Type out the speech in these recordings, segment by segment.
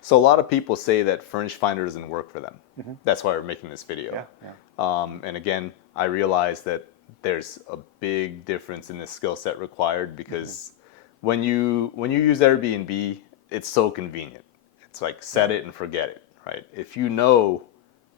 So a lot of people say that Furnished Finder doesn't work for them. That's why we're making this video. And again, I realize that there's a big difference in the skill set required because when you use Airbnb, it's so convenient. It's like set it and forget it, right? If you know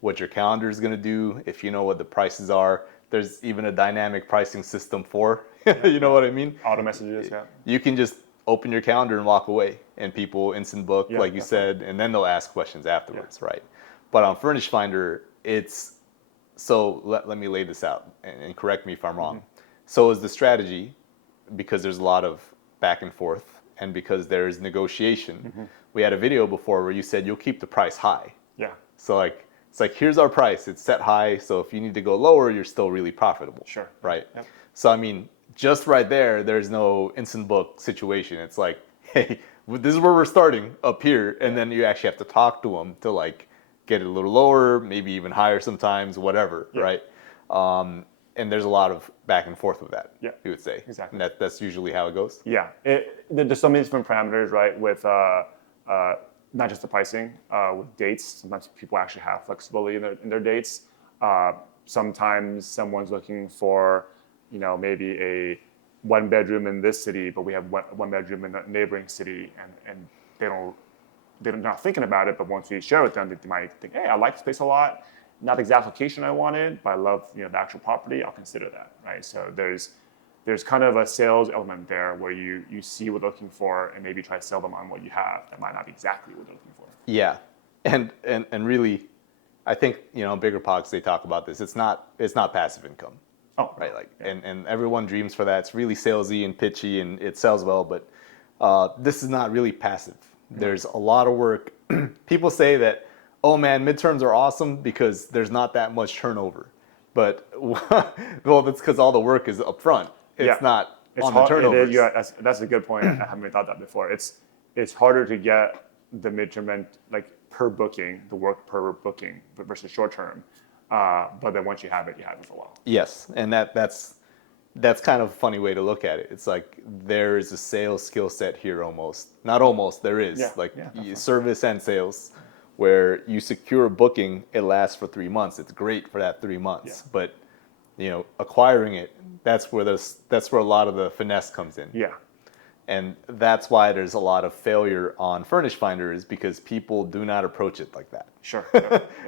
what your calendar is going to do, if you know what the prices are, there's even a dynamic pricing system for, you know what I mean? Auto messages, You can just open your calendar and walk away, and people instant book, like you said, and then they'll ask questions afterwards, right? But on Furnished Finder, so let me lay this out and correct me if I'm wrong. So is the strategy, because there's a lot of back and forth and because there's negotiation. We had a video before where you said you'll keep the price high. Yeah. So it's like, here's our price, it's set high, so if you need to go lower, you're still really profitable. Sure. Right? Yep. So I mean, just right there's no instant book situation. It's like, hey, this is where we're starting up here, and then you actually have to talk to them to like get it a little lower, maybe even higher sometimes, whatever, right? And there's a lot of back and forth with that. Yeah, you would say. Exactly. And that's usually how it goes. Yeah, there's so many different parameters, right? With not just the pricing, with dates. Sometimes people actually have flexibility in their dates. Sometimes someone's looking for, maybe a 1-bedroom in this city, but we have one bedroom in a neighboring city, and they're not thinking about it. But once we share with them, they might think, hey, I like this place a lot. Not the exact location I wanted, but I love the actual property. I'll consider that, right? So there's kind of a sales element there where you see what they're looking for and maybe try to sell them on what you have that might not be exactly what they're looking for. Yeah, and really, I think bigger pockets they talk about this. It's not passive income. Oh, right. Like, and everyone dreams for that. It's really salesy and pitchy, and it sells well. But this is not really passive. There's a lot of work. People say that, oh man, midterms are awesome because there's not that much turnover. But well, that's because all the work is up front. It's not on the turnovers. That's a good point. I haven't thought that before. It's harder to get the midterm and like per booking, the work per booking versus short term. But then once you have it for a while. Yes, and that's kind of a funny way to look at it. It's like there is a sales skill set here almost. Not almost, there is. Service and sales, where you secure a booking, it lasts for 3 months. It's great for that 3 months. But acquiring it, that's where a lot of the finesse comes in. Yeah. And that's why there's a lot of failure on Furnished Finder, is because people do not approach it like that. Sure.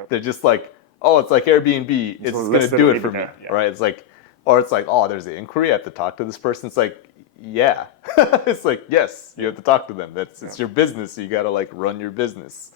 They're just like, oh, it's like Airbnb. It's going to do it for me, right? It's like, oh, there's an inquiry. I have to talk to this person. It's like, yeah. It's like, yes, you have to talk to them. It's your business. You got to like run your business.